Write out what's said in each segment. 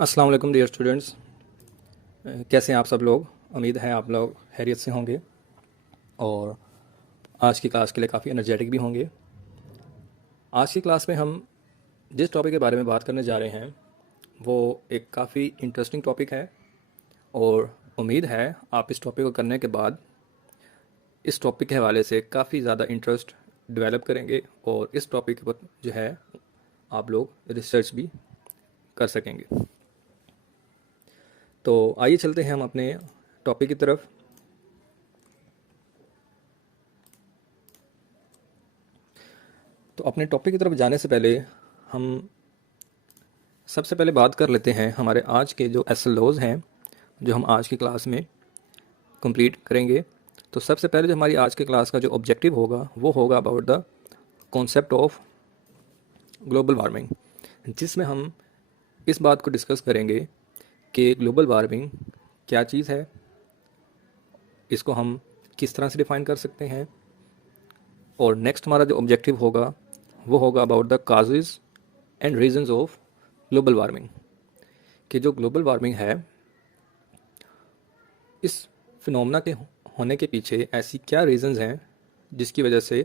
अस्सलाम वालेकुम dear students. कैसे हैं आप सब लोग। उम्मीद है आप लोग खैरियत से होंगे और आज की क्लास के लिए काफ़ी एनर्जेटिक भी होंगे। आज की क्लास में हम जिस टॉपिक के बारे में बात करने जा रहे हैं वो एक काफ़ी इंटरेस्टिंग टॉपिक है और उम्मीद है आप इस टॉपिक को करने के बाद इस टॉपिक के हवाले से काफ़ी ज़्यादा इंटरेस्ट डेवलप करेंगे और इस टॉपिक पर जो है आप लोग रिसर्च भी कर सकेंगे। तो आइए चलते हैं हम अपने टॉपिक की तरफ। तो अपने टॉपिक की तरफ जाने से पहले हम सबसे पहले बात कर लेते हैं हमारे आज के जो एसएलओज हैं जो हम आज की क्लास में कंप्लीट करेंगे। तो सबसे पहले जो हमारी आज की क्लास का जो ऑब्जेक्टिव होगा वो होगा about the concept of global warming, जिसमें हम इस बात को डिस्कस करेंगे कि ग्लोबल वार्मिंग क्या चीज़ है, इसको हम किस तरह से डिफ़ाइन कर सकते हैं, और नेक्स्ट हमारा जो ऑब्जेक्टिव होगा वो होगा about the causes and reasons of global warming, कि जो ग्लोबल वार्मिंग है इस फिनोमेना के होने के पीछे ऐसी क्या रीजंस हैं जिसकी वजह से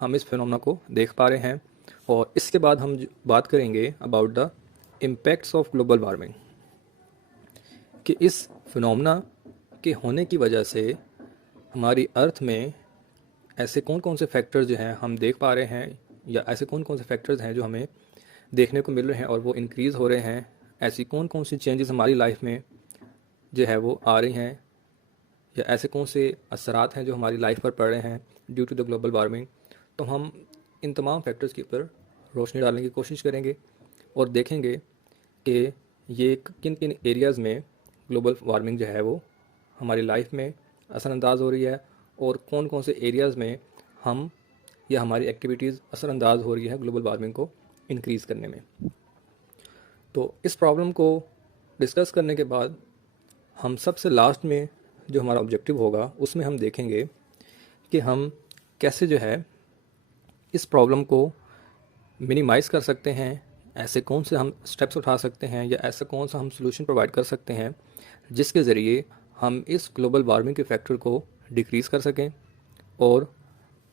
हम इस फिनोमेना को देख पा रहे हैं। और इसके बाद हम बात करेंगे about the impacts of global warming, कि इस फिनोमेना के होने की वजह से हमारी अर्थ में ऐसे कौन कौन से फैक्टर्स जो हैं हम देख पा रहे हैं, या ऐसे कौन कौन से फैक्टर्स हैं जो हमें देखने को मिल रहे हैं और वो इंक्रीज़ हो रहे हैं। ऐसी कौन कौन सी चेंजेस हमारी लाइफ में जो है वो आ रही हैं, या ऐसे कौन से असरात हैं जो हमारी लाइफ पर पड़ रहे हैं due to the global warming. तो हम इन तमाम फैक्टर्स के ऊपर रोशनी डालने की कोशिश करेंगे और देखेंगे कि ये किन किन एरियाज़ में ग्लोबल वार्मिंग जो है वो हमारी लाइफ में असरअंदाज हो रही है, और कौन कौन से एरियाज़ में हम या हमारी एक्टिविटीज़ असरअंदाज हो रही है ग्लोबल वार्मिंग को इंक्रीज़ करने में। तो इस प्रॉब्लम को डिस्कस करने के बाद हम सबसे लास्ट में जो हमारा ऑब्जेक्टिव होगा उसमें हम देखेंगे कि हम कैसे जो है इस प्रॉब्लम को मिनिमाइज़ कर सकते हैं, ऐसे कौन से हम स्टेप्स उठा सकते हैं या ऐसा कौन सा हम सोल्यूशन प्रोवाइड कर सकते हैं जिसके ज़रिए हम इस ग्लोबल वार्मिंग के फैक्टर को डिक्रीज़ कर सकें और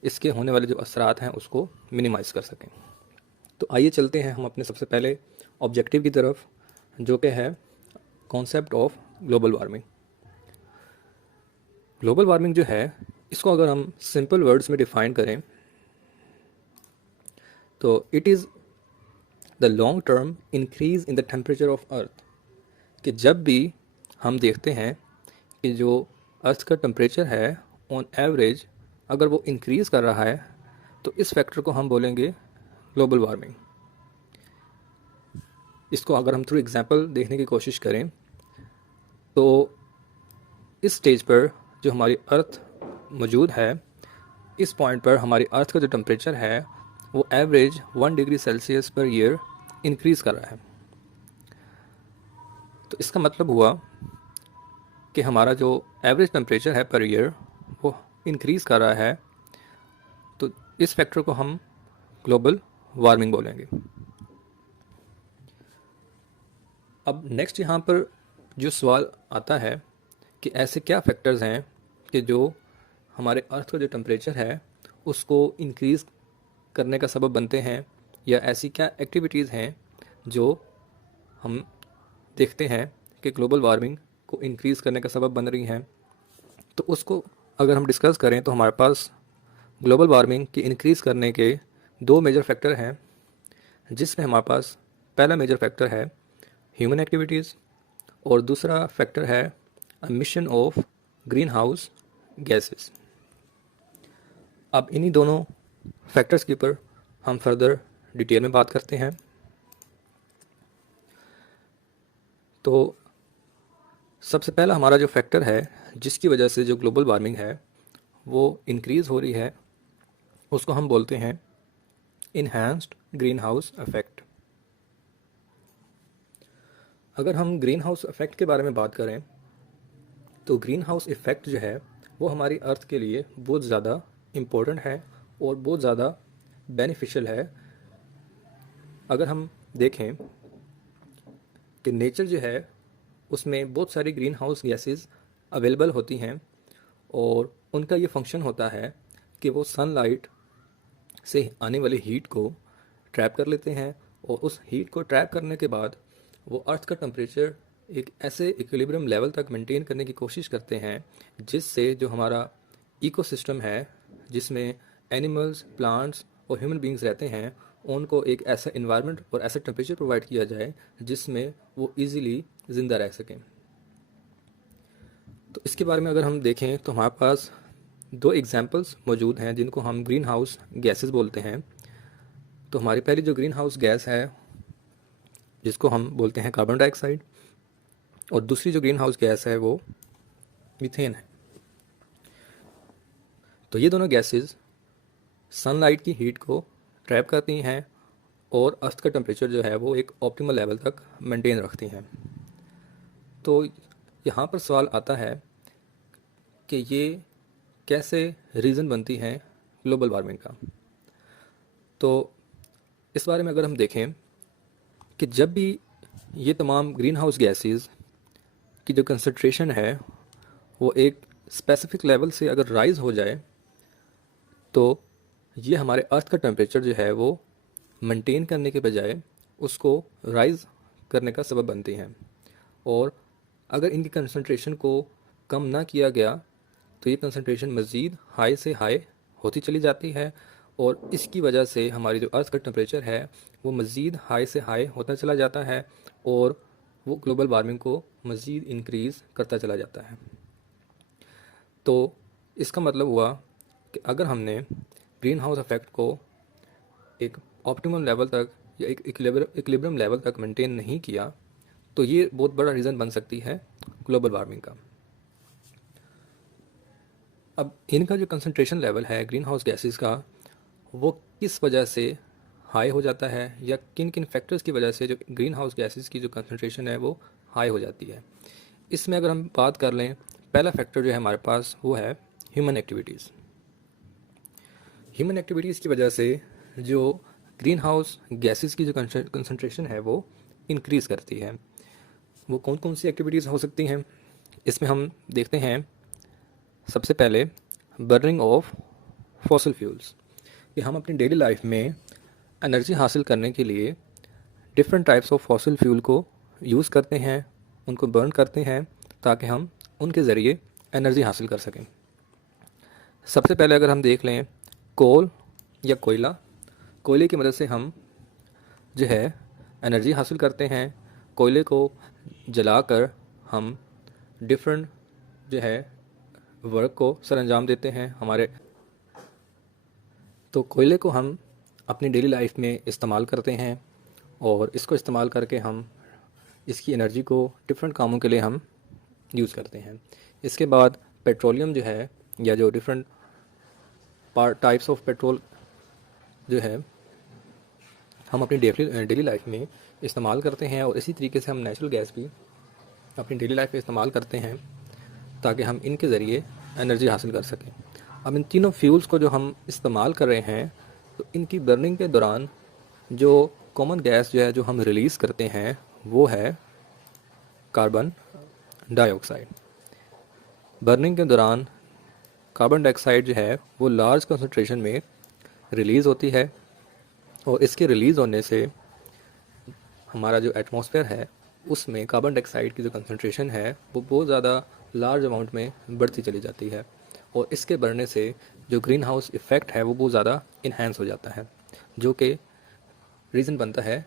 इसके होने वाले जो असरात हैं उसको मिनिमाइज़ कर सकें। तो आइए चलते हैं हम अपने सबसे पहले ऑब्जेक्टिव की तरफ, जो कि है concept of global warming. Global warming जो है इसको अगर हम सिंपल वर्ड्स में डिफ़ाइन करें तो it is the long term increase in the temperature of earth, कि जब भी हम देखते हैं कि जो अर्थ का टेम्परेचर है ऑन एवरेज अगर वो इंक्रीज़ कर रहा है तो इस फैक्टर को हम बोलेंगे ग्लोबल वार्मिंग। इसको अगर हम थ्रू एग्जांपल देखने की कोशिश करें तो इस स्टेज पर जो हमारी अर्थ मौजूद है, इस पॉइंट पर हमारी अर्थ का जो टेम्परेचर है वो average 1 degree Celsius per year increase कर रहा है। तो इसका मतलब हुआ कि हमारा जो एवरेज टेम्परेचर है पर ईयर वो इंक्रीज़ कर रहा है, तो इस फैक्टर को हम ग्लोबल वार्मिंग बोलेंगे। अब नेक्स्ट यहाँ पर जो सवाल आता है कि ऐसे क्या फैक्टर्स हैं कि जो हमारे अर्थ का जो टेम्परेचर है उसको इंक्रीज़ करने का सबब बनते हैं, या ऐसी क्या एक्टिविटीज़ हैं जो हम देखते हैं कि ग्लोबल वार्मिंग को इंक्रीज़ करने का सबब बन रही हैं। तो उसको अगर हम डिस्कस करें तो हमारे पास ग्लोबल वार्मिंग की इंक्रीज़ करने के दो मेजर फैक्टर हैं, जिसमें हमारे पास पहला मेजर फैक्टर है ह्यूमन एक्टिविटीज़ और दूसरा फैक्टर है emission of green house gases. अब इन्हीं दोनों फैक्टर्स के ऊपर हम फर्दर डिटेल में बात करते हैं। तो सबसे पहला हमारा जो फैक्टर है जिसकी वजह से जो ग्लोबल वार्मिंग है वो इंक्रीज़ हो रही है उसको हम बोलते हैं इन्हांस्ड ग्रीन हाउस इफ़ेक्ट। अगर हम ग्रीन हाउस इफ़ेक्ट के बारे में बात करें तो ग्रीन हाउस इफ़ेक्ट जो है वो हमारी अर्थ के लिए बहुत ज़्यादा इम्पोर्टेंट है और बहुत ज़्यादा बेनिफिशियल है। अगर हम देखें कि नेचर जो है उसमें बहुत सारी ग्रीन हाउस गैसेस अवेलेबल होती हैं और उनका ये फंक्शन होता है कि वो सनलाइट से आने वाली हीट को ट्रैप कर लेते हैं और उस हीट को ट्रैप करने के बाद वो अर्थ का टेम्परेचर एक ऐसे इक्विलिब्रियम लेवल तक मेंटेन करने की कोशिश करते हैं जिससे जो हमारा इकोसिस्टम है, जिसमें एनिमल्स, प्लांट्स और ह्यूमन बींग्स रहते हैं, उनको एक ऐसा इन्वायरमेंट और ऐसा टेम्परेचर प्रोवाइड किया जाए जिसमें वो इजीली ज़िंदा रह सकें। तो इसके बारे में अगर हम देखें तो हमारे पास दो एग्जांपल्स मौजूद हैं जिनको हम ग्रीन हाउस गैसेस बोलते हैं। तो हमारी पहली जो ग्रीन हाउस गैस है जिसको हम बोलते हैं कार्बन डाइऑक्साइड, और दूसरी जो ग्रीन हाउस गैस है वो मीथेन है। तो ये दोनों गैसेस सनलाइट की हीट को ट्रैप करती हैं और अर्थ का टेम्परेचर जो है वो एक ऑप्टिमल लेवल तक मेंटेन रखती हैं। तो यहाँ पर सवाल आता है कि ये कैसे रीज़न बनती हैं ग्लोबल वार्मिंग का। तो इस बारे में अगर हम देखें कि जब भी ये तमाम ग्रीन हाउस गैसेस की जो कंसंट्रेशन है वो एक स्पेसिफिक लेवल से अगर राइज़ हो जाए तो ये हमारे अर्थ का टेम्परेचर जो है वो मेंटेन करने के बजाय उसको राइज़ करने का सबब बनती हैं। और अगर इनकी कंसंट्रेशन को कम ना किया गया तो ये कंसंट्रेशन मज़ीद हाई से हाई होती चली जाती है और इसकी वजह से हमारी जो अर्थ का टेम्परेचर है वो मज़ीद हाई से हाई होता चला जाता है और वो ग्लोबल वार्मिंग को मज़ीद इंक्रीज़ करता चला जाता है। तो इसका मतलब हुआ कि अगर हमने ग्रीन हाउस इफेक्ट को एक ऑप्टिमम लेवल तक या एक इक्विलिब्रियम लेवल तक मेंटेन नहीं किया तो ये बहुत बड़ा रीज़न बन सकती है ग्लोबल वार्मिंग का। अब इनका जो कंसंट्रेशन लेवल है ग्रीन हाउस गैसेस का वो किस वजह से हाई हो जाता है या किन किन फैक्टर्स की वजह से जो ग्रीन हाउस गैसेस की जो कंसंट्रेशन है वो हाई हो जाती है, इसमें अगर हम बात कर लें, पहला फैक्टर जो है हमारे पास वो है ह्यूमन एक्टिविटीज़। ह्यूमन एक्टिविटीज़ की वजह से जो ग्रीन हाउस गैसेस की जो कंसंट्रेशन है वो इंक्रीज़ करती है। वो कौन कौन सी एक्टिविटीज़ हो सकती हैं, इसमें हम देखते हैं सबसे पहले बर्निंग ऑफ फॉसिल फ्यूल्स, कि हम अपनी डेली लाइफ में एनर्जी हासिल करने के लिए different types of fossil fuel को यूज़ करते हैं, उनको बर्न करते हैं ताकि हम उनके ज़रिए एनर्जी हासिल कर सकें। सबसे पहले अगर हम देख लें कोल या कोयला, कोयले की मदद से हम जो है एनर्जी हासिल करते हैं। कोयले को जलाकर हम डिफरेंट जो है वर्क को सरअंजाम देते हैं हमारे। तो कोयले को हम अपनी डेली लाइफ में इस्तेमाल करते हैं और इसको इस्तेमाल करके हम इसकी एनर्जी को डिफरेंट कामों के लिए हम यूज़ करते हैं। इसके बाद पेट्रोलियम जो है या जो डिफरेंट टाइप्स ऑफ पेट्रोल जो है हम अपनी डेली लाइफ में इस्तेमाल करते हैं और इसी तरीके से हम नेचुरल गैस भी अपनी डेली लाइफ में इस्तेमाल करते हैं ताकि हम इनके ज़रिए एनर्जी हासिल कर सकें। अब इन तीनों फ्यूल्स को जो हम इस्तेमाल कर रहे हैं तो इनकी बर्निंग के दौरान जो कॉमन गैस जो है जो हम रिलीज़ करते हैं वो है कार्बन डाइऑक्साइड। बर्निंग के दौरान कार्बन डाइऑक्साइड जो है वो लार्ज कंसंट्रेशन में रिलीज़ होती है और इसके रिलीज़ होने से हमारा जो एटमॉस्फेयर है उसमें कार्बन डाइऑक्साइड की जो कंसंट्रेशन है वो बहुत ज़्यादा लार्ज अमाउंट में बढ़ती चली जाती है और इसके बढ़ने से जो ग्रीन हाउस इफ़ेक्ट है वो बहुत ज़्यादा इन्हेंस हो जाता है, जो कि रीज़न बनता है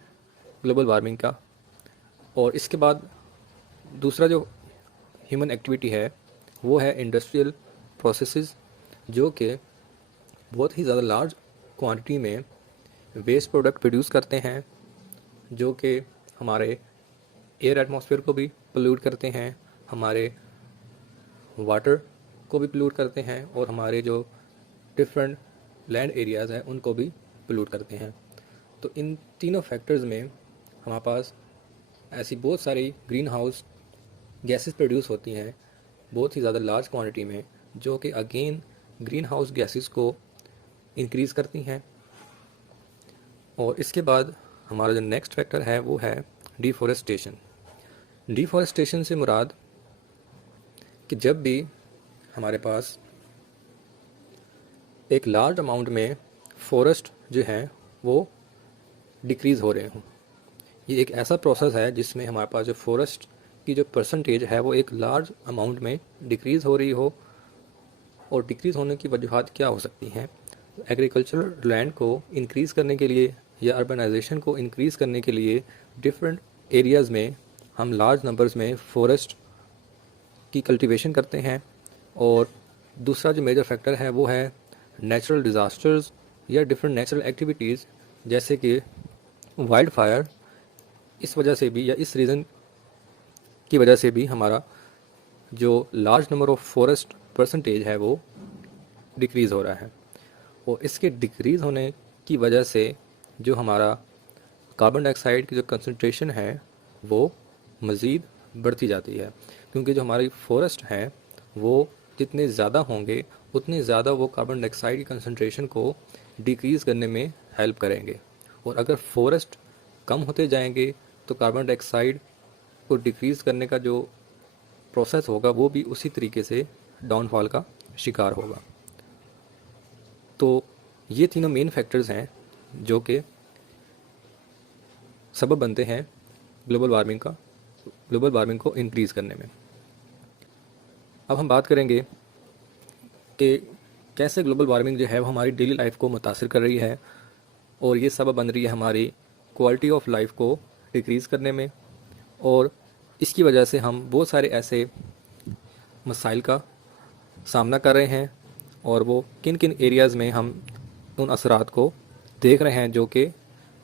ग्लोबल वार्मिंग का। और इसके बाद दूसरा जो ह्यूमन एक्टिविटी है वो है इंडस्ट्रियल प्रोसेसेस, जो कि बहुत ही ज़्यादा लार्ज क्वांटिटी में वेस्ट प्रोडक्ट प्रोड्यूस करते हैं जो कि हमारे एयर एटमॉस्फेयर को भी पोल्यूट करते हैं, हमारे वाटर को भी पोल्यूट करते हैं और हमारे जो डिफरेंट लैंड एरियाज़ हैं उनको भी पोल्यूट करते हैं। तो इन तीनों फैक्टर्स में हमारे पास ऐसी बहुत सारी ग्रीन हाउस गैसेस प्रोड्यूस होती हैं बहुत ही ज़्यादा लार्ज क्वांटिटी में, जो कि अगेन ग्रीन हाउस गैसेस को इंक्रीज़ करती हैं। और इसके बाद हमारा जो नेक्स्ट फैक्टर है वो है डिफॉरेस्टेशन। डिफॉरेस्टेशन से मुराद कि जब भी हमारे पास एक लार्ज अमाउंट में फॉरेस्ट जो हैं वो डिक्रीज़ हो रहे हों। ये एक ऐसा प्रोसेस है जिसमें हमारे पास जो फॉरेस्ट की जो परसेंटेज है वो एक लार्ज अमाउंट में डिक्रीज़ हो रही हो। और डिक्रीज़ होने की वजूहत क्या हो सकती हैं? एग्रीकल्चरल लैंड को इंक्रीज़ करने के लिए या अर्बनाइजेशन को इंक्रीज़ करने के लिए डिफरेंट एरियाज़ में हम लार्ज नंबर्स में फॉरेस्ट की कल्टीवेशन करते हैं। और दूसरा जो मेजर फैक्टर है वो है नेचुरल डिज़ास्टर्स या डिफरेंट नेचुरल एक्टिविटीज़ जैसे कि वाइल्ड फायर। इस वजह से भी या इस रीज़न की वजह से भी हमारा जो large number of forest percentage है वो डिक्रीज़ हो रहा है। और इसके डिक्रीज़ होने की वजह से जो हमारा कार्बन डाइऑक्साइड की जो कंसंट्रेशन है वो मज़ीद बढ़ती जाती है, क्योंकि जो हमारी फॉरेस्ट हैं वो जितने ज़्यादा होंगे उतने ज़्यादा वो कार्बन डाइऑक्साइड की कंसंट्रेशन को डिक्रीज़ करने में हेल्प करेंगे। और अगर फॉरेस्ट कम होते जाएंगे तो कार्बन डाइऑक्साइड को डिक्रीज़ करने का जो प्रोसेस होगा वो भी उसी तरीके से डाउनफॉल का शिकार होगा। तो ये तीनों मेन फैक्टर्स हैं जो कि सबब बनते हैं ग्लोबल वार्मिंग को इंक्रीज़ करने में। अब हम बात करेंगे कि कैसे ग्लोबल वार्मिंग जो है वो हमारी डेली लाइफ को मुतासिर कर रही है और ये सबब बन रही है हमारी क्वालिटी ऑफ लाइफ को डिक्रीज़ करने में। और इसकी वजह से हम बहुत सारे ऐसे मसाइल का सामना कर रहे हैं और वो किन किन एरियाज़ में हम उन असरात को देख रहे हैं जो कि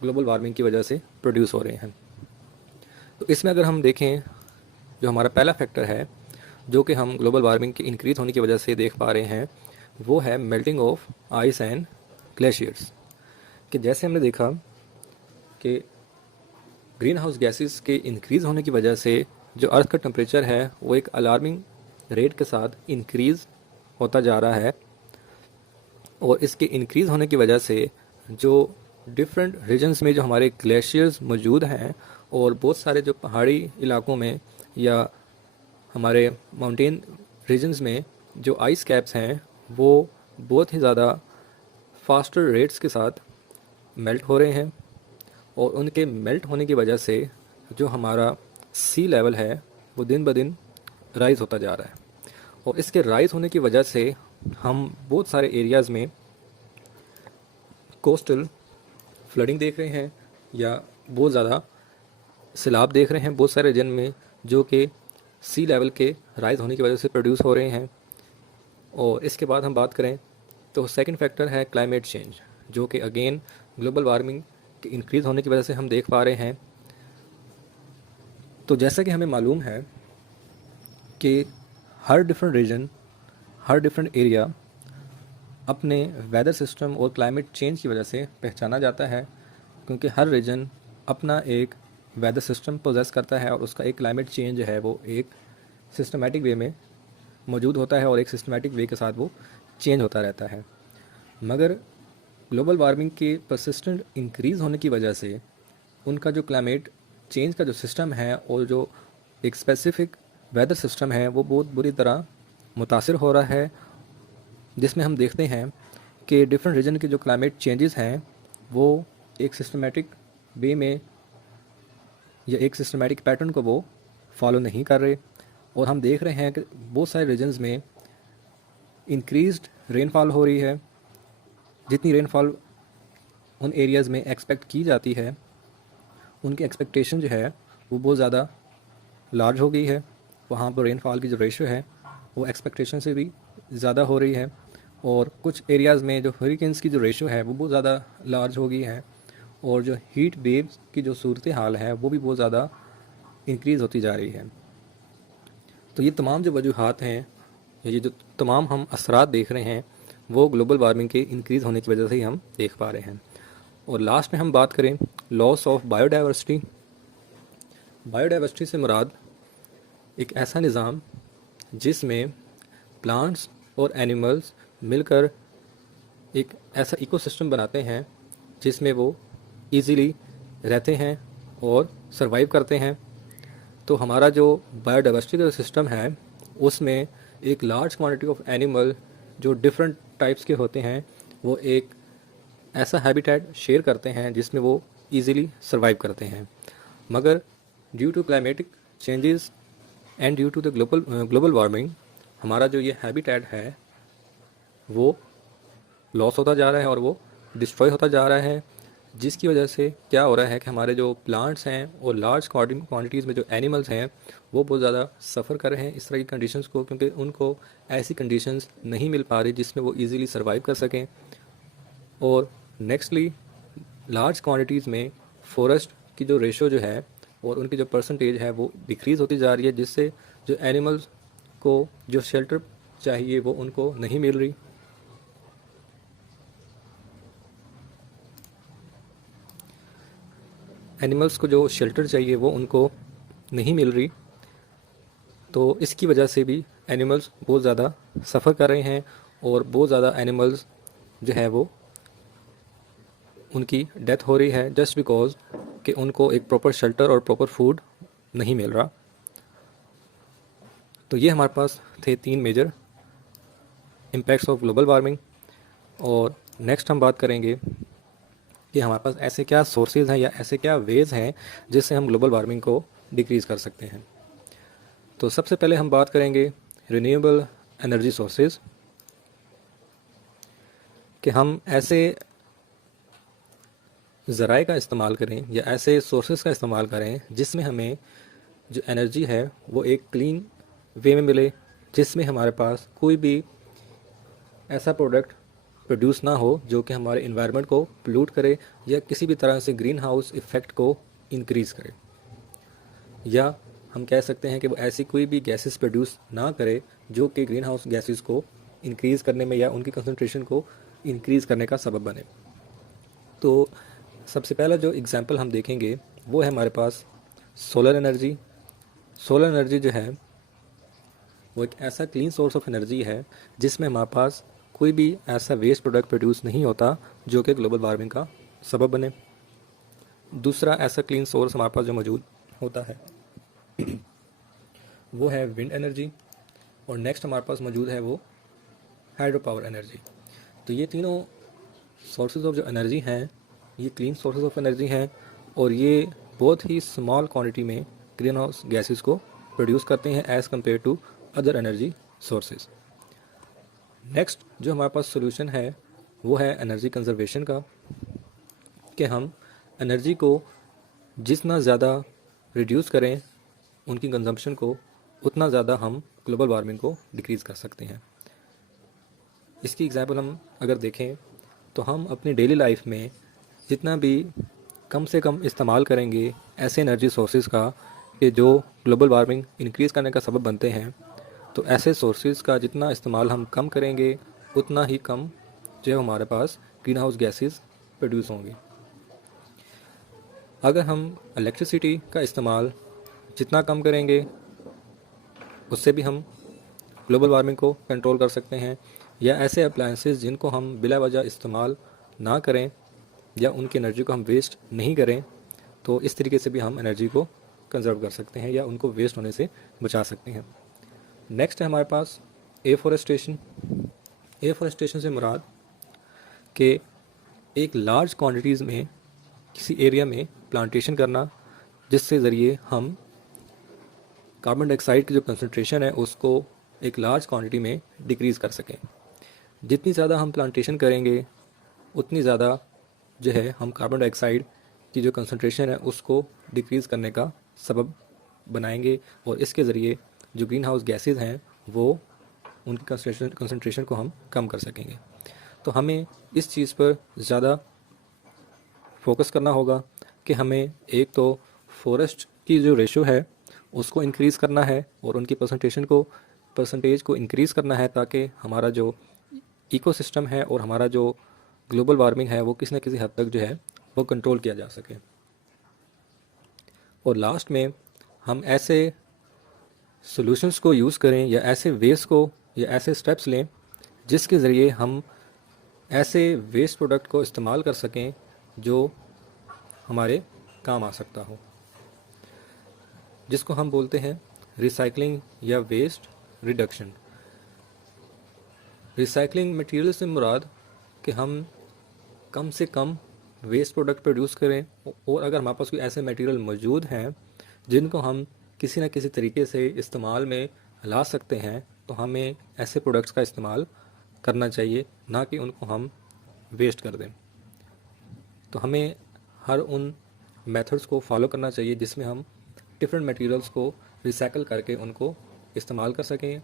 ग्लोबल वार्मिंग की वजह से प्रोड्यूस हो रहे हैं। तो इसमें अगर हम देखें, जो हमारा पहला फैक्टर है जो कि हम ग्लोबल वार्मिंग के इंक्रीज़ होने की वजह से देख पा रहे हैं वो है melting of ice and glaciers. कि जैसे हमने देखा कि ग्रीन हाउस गैसेस के इंक्रीज़ होने की वजह से जो अर्थ का टेम्परेचर है वो एक अलार्मिंग रेट के साथ इंक्रीज़ होता जा रहा है। और इसके इंक्रीज़ होने की वजह से जो डिफरेंट रीजन्स में जो हमारे ग्लेशियर्स मौजूद हैं और बहुत सारे जो पहाड़ी इलाकों में या हमारे माउंटेन रीजन्स में जो आइस कैप्स हैं वो बहुत ही ज़्यादा फास्टर रेट्स के साथ मेल्ट हो रहे हैं। और उनके मेल्ट होने की वजह से जो हमारा सी लेवल है वो दिन ब दिन राइज़ होता जा रहा है। और इसके राइज़ होने की वजह से हम बहुत सारे एरियाज़ में कोस्टल फ्लडिंग देख रहे हैं या बहुत ज़्यादा सैलाब देख रहे हैं बहुत सारे रीजन में जो कि सी लेवल के राइज़ होने की वजह से प्रोड्यूस हो रहे हैं। और इसके बाद हम बात करें तो सेकंड फैक्टर है क्लाइमेट चेंज, जो कि अगेन ग्लोबल वार्मिंग के इंक्रीज़ होने की वजह से हम देख पा रहे हैं। तो जैसा कि हमें मालूम है कि हर डिफरेंट रीजन, हर डिफरेंट एरिया अपने वेदर सिस्टम और क्लाइमेट चेंज की वजह से पहचाना जाता है, क्योंकि हर रीजन अपना एक वेदर सिस्टम पोजेस करता है और उसका एक क्लाइमेट चेंज है वो एक सिस्टमेटिक वे में मौजूद होता है और एक सिस्टमेटिक वे के साथ वो चेंज होता रहता है। मगर ग्लोबल वार्मिंग के परसिस्टेंट इंक्रीज़ होने की वजह से उनका जो क्लाइमेट चेंज का जो सिस्टम है और जो एक स्पेसिफिक वेदर सिस्टम है वो बहुत बुरी तरह मुतासिर हो रहा है, जिसमें हम देखते हैं कि डिफरेंट रीजन के जो क्लाइमेट चेंजेस हैं वो एक सिस्टमेटिक वे में या एक सिस्टमेटिक पैटर्न को वो फॉलो नहीं कर रहे। और हम देख रहे हैं कि बहुत सारे रीजन्स में इंक्रीज्ड रेनफॉल हो रही है। जितनी रेनफॉल उन एरियाज़ में एक्सपेक्ट की जाती है उनकी एक्सपेक्टेशन जो है वो बहुत ज़्यादा लार्ज हो गई है। वहाँ पर रेनफॉल की जो रेशियो है वो एक्सपेक्टेशन से भी ज़्यादा हो रही है। और कुछ एरियाज़ में जो हरिकेन्स की जो रेशियो है वो बहुत ज़्यादा लार्ज हो गई है और जो हीट वेव्स की जो सूरत हाल है वो भी बहुत ज़्यादा इंक्रीज़ होती जा रही है। तो ये तमाम जो वजूहात हैं, ये जो तमाम हम असरात देख रहे हैं वो ग्लोबल वार्मिंग के इंक्रीज़ होने की वजह से ही हम देख पा रहे हैं। और लास्ट में हम बात करें लॉस ऑफ बायोडाइवर्सिटी। बायोडाइवर्सिटी से मुराद एक ऐसा निज़ाम जिसमें प्लांट्स और एनिमल्स मिलकर एक ऐसा इकोसिस्टम बनाते हैं जिसमें वो इजीली रहते हैं और सरवाइव करते हैं। तो हमारा जो बायोडाइवर्सिटी का सिस्टम है उसमें एक लार्ज क्वांटिटी ऑफ एनिमल जो डिफरेंट टाइप्स के होते हैं वो एक ऐसा हैबिटेट शेयर करते हैं जिसमें वो इजीली सरवाइव करते हैं। मगर due to climatic changes and due to the global warming हमारा जो ये हैबिटेट है वो लॉस होता जा रहा है और वो डिस्ट्रॉय होता जा रहा है, जिसकी वजह से क्या हो रहा है कि हमारे जो प्लांट्स हैं और लार्ज क्वांटिटीज़ में जो एनिमल्स हैं वो बहुत ज़्यादा सफ़र कर रहे हैं इस तरह की कंडीशंस को, क्योंकि उनको ऐसी कंडीशंस नहीं मिल पा रही जिसमें वो इजीली सरवाइव कर सकें। और नेक्स्टली लार्ज क्वांटिटीज़ में फॉरेस्ट की जो रेशो जो है और उनकी जो परसेंटेज है वो डिक्रीज़ होती जा रही है, जिससे जो एनिमल्स को जो शेल्टर चाहिए वो उनको नहीं मिल रही। एनिमल्स को जो शेल्टर चाहिए वो उनको नहीं मिल रही, तो इसकी वजह से भी एनिमल्स बहुत ज़्यादा सफ़र कर रहे हैं और बहुत ज़्यादा एनिमल्स जो है वो उनकी डेथ हो रही है जस्ट बिकॉज कि उनको एक प्रॉपर शेल्टर और प्रॉपर फूड नहीं मिल रहा। तो ये हमारे पास थे 3 major impacts of global warming. और नेक्स्ट हम बात करेंगे कि हमारे पास ऐसे क्या सोर्सेज हैं या ऐसे क्या वेज हैं जिससे हम ग्लोबल वार्मिंग को डिक्रीज़ कर सकते हैं। तो सबसे पहले हम बात करेंगे रिन्यूएबल एनर्जी सोर्सेज, कि हम ऐसे ज़राए का इस्तेमाल करें या ऐसे सोर्सेज का इस्तेमाल करें जिसमें हमें जो एनर्जी है वो एक क्लीन वे में मिले, जिसमें हमारे पास कोई भी ऐसा प्रोडक्ट प्रोड्यूस ना हो जो कि हमारे इन्वायरमेंट को पोल्यूट करे या किसी भी तरह से ग्रीन हाउस इफ़ेक्ट को इंक्रीज़ करे, या हम कह सकते हैं कि वो ऐसी कोई भी गैसेस प्रोड्यूस ना करे जो कि ग्रीन हाउस गैसेस को इंक्रीज़ करने में या उनकी कंसंट्रेशन को इंक्रीज़ करने का सबब बने। तो सबसे पहला जो एग्ज़ाम्पल हम देखेंगे वो है हमारे पास सोलर एनर्जी। सोलर एनर्जी जो है वो एक ऐसा क्लीन सोर्स ऑफ एनर्जी है जिसमें हमारे पास कोई भी ऐसा वेस्ट प्रोडक्ट प्रोड्यूस नहीं होता जो कि ग्लोबल वार्मिंग का सबब बने। दूसरा ऐसा क्लीन सोर्स हमारे पास जो मौजूद होता है वो है विंड एनर्जी, और नेक्स्ट हमारे पास मौजूद है वो हाइड्रो पावर एनर्जी। तो ये तीनों सोर्सेज ऑफ जो एनर्जी हैं ये क्लीन सोर्सेज ऑफ एनर्जी हैं और ये बहुत ही स्मॉल क्वांटिटी में ग्रीन हाउस गैसेस को प्रोड्यूस करते हैं as compare to other energy sources. Next जो हमारे पास सोल्यूशन है वो है एनर्जी कंजर्वेशन का, कि हम एनर्जी को जितना ज़्यादा रिड्यूस करें उनकी कंजम्पशन को उतना ज़्यादा हम ग्लोबल वार्मिंग को डिक्रीज़ कर सकते हैं। इसकी एग्जांपल हम अगर देखें तो हम अपनी डेली लाइफ में जितना भी कम से कम इस्तेमाल करेंगे ऐसे एनर्जी सोर्सेज का कि जो ग्लोबल वार्मिंग इंक्रीज़ करने का सबब बनते हैं, तो ऐसे सोर्सेज का जितना इस्तेमाल हम कम करेंगे उतना ही कम जो हमारे पास ग्रीन हाउस गैसेस प्रोड्यूस होंगे। अगर हम इलेक्ट्रिसिटी का इस्तेमाल जितना कम करेंगे उससे भी हम ग्लोबल वार्मिंग को कंट्रोल कर सकते हैं, या ऐसे अप्लायंसेस जिनको हम बिला वजह इस्तेमाल ना करें या उनकी एनर्जी को हम वेस्ट नहीं करें, तो इस तरीके से भी हम एनर्जी को कंजर्व कर सकते हैं या उनको वेस्ट होने से बचा सकते हैं। नेक्स्ट है हमारे पास एफॉरेस्टेशन। एफॉरेस्टेशन से मुराद कि एक लार्ज क्वांटिटीज़ में किसी एरिया में प्लांटेशन करना, जिससे ज़रिए हम कार्बन डाइऑक्साइड की जो कंसंट्रेशन है उसको एक लार्ज क्वांटिटी में डिक्रीज़ कर सकें। जितनी ज़्यादा हम प्लांटेशन करेंगे उतनी ज़्यादा जो है हम कार्बन डाइऑक्साइड की जो कंसंट्रेशन है उसको डिक्रीज़ करने का सबब बनाएंगे, और इसके ज़रिए जो ग्रीन हाउस गैसेज हैं वो उनकी कंसंट्रेशन को हम कम कर सकेंगे। तो हमें इस चीज़ पर ज़्यादा फोकस करना होगा कि हमें एक तो फॉरेस्ट की जो रेशो है उसको इंक्रीज़ करना है और उनकी परसेंटेज को इंक्रीज़ करना है, ताकि हमारा जो इकोसिस्टम है और हमारा जो ग्लोबल वार्मिंग है वो किसी न किसी हद तक जो है वो कंट्रोल किया जा सके। और लास्ट में हम ऐसे सॉल्यूशंस को यूज़ करें या ऐसे वेस्ट को या ऐसे स्टेप्स लें जिसके ज़रिए हम ऐसे वेस्ट प्रोडक्ट को इस्तेमाल कर सकें जो हमारे काम आ सकता हो। जिसको हम बोलते हैं रिसाइकलिंग या वेस्ट रिडक्शन। रिसाइकलिंग मटेरियल से मुराद कि हम कम से कम वेस्ट प्रोडक्ट प्रोड्यूस करें, और अगर हमारे पास कोई ऐसे मटेरियल मौजूद हैं जिनको हम किसी न किसी तरीके से इस्तेमाल में ला सकते हैं, तो हमें ऐसे प्रोडक्ट्स का इस्तेमाल करना चाहिए, ना कि उनको हम वेस्ट कर दें। तो हमें हर उन मेथड्स को फॉलो करना चाहिए जिसमें हम डिफरेंट मटेरियल्स को रिसाइकल करके उनको इस्तेमाल कर सकें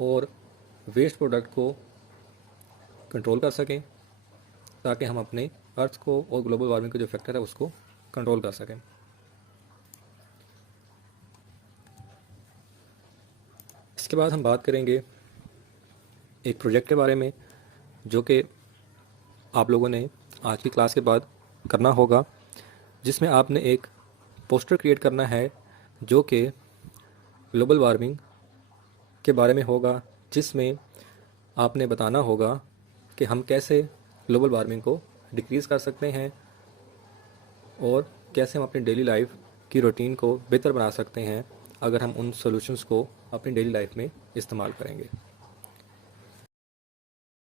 और वेस्ट प्रोडक्ट को कंट्रोल कर सकें, ताकि हम अपने अर्थ को और ग्लोबल वार्मिंग का जो फैक्टर है उसको कंट्रोल कर सकें। इसके बाद हम बात करेंगे एक प्रोजेक्ट के बारे में, जो कि आप लोगों ने आज की क्लास के बाद करना होगा, जिसमें आपने एक पोस्टर क्रिएट करना है जो कि ग्लोबल वार्मिंग के बारे में होगा, जिसमें आपने बताना होगा कि हम कैसे ग्लोबल वार्मिंग को डिक्रीज़ कर सकते हैं और कैसे हम अपनी डेली लाइफ की रूटीन को बेहतर बना सकते हैं अगर हम उन सॉल्यूशंस को अपनी डेली लाइफ में इस्तेमाल करेंगे।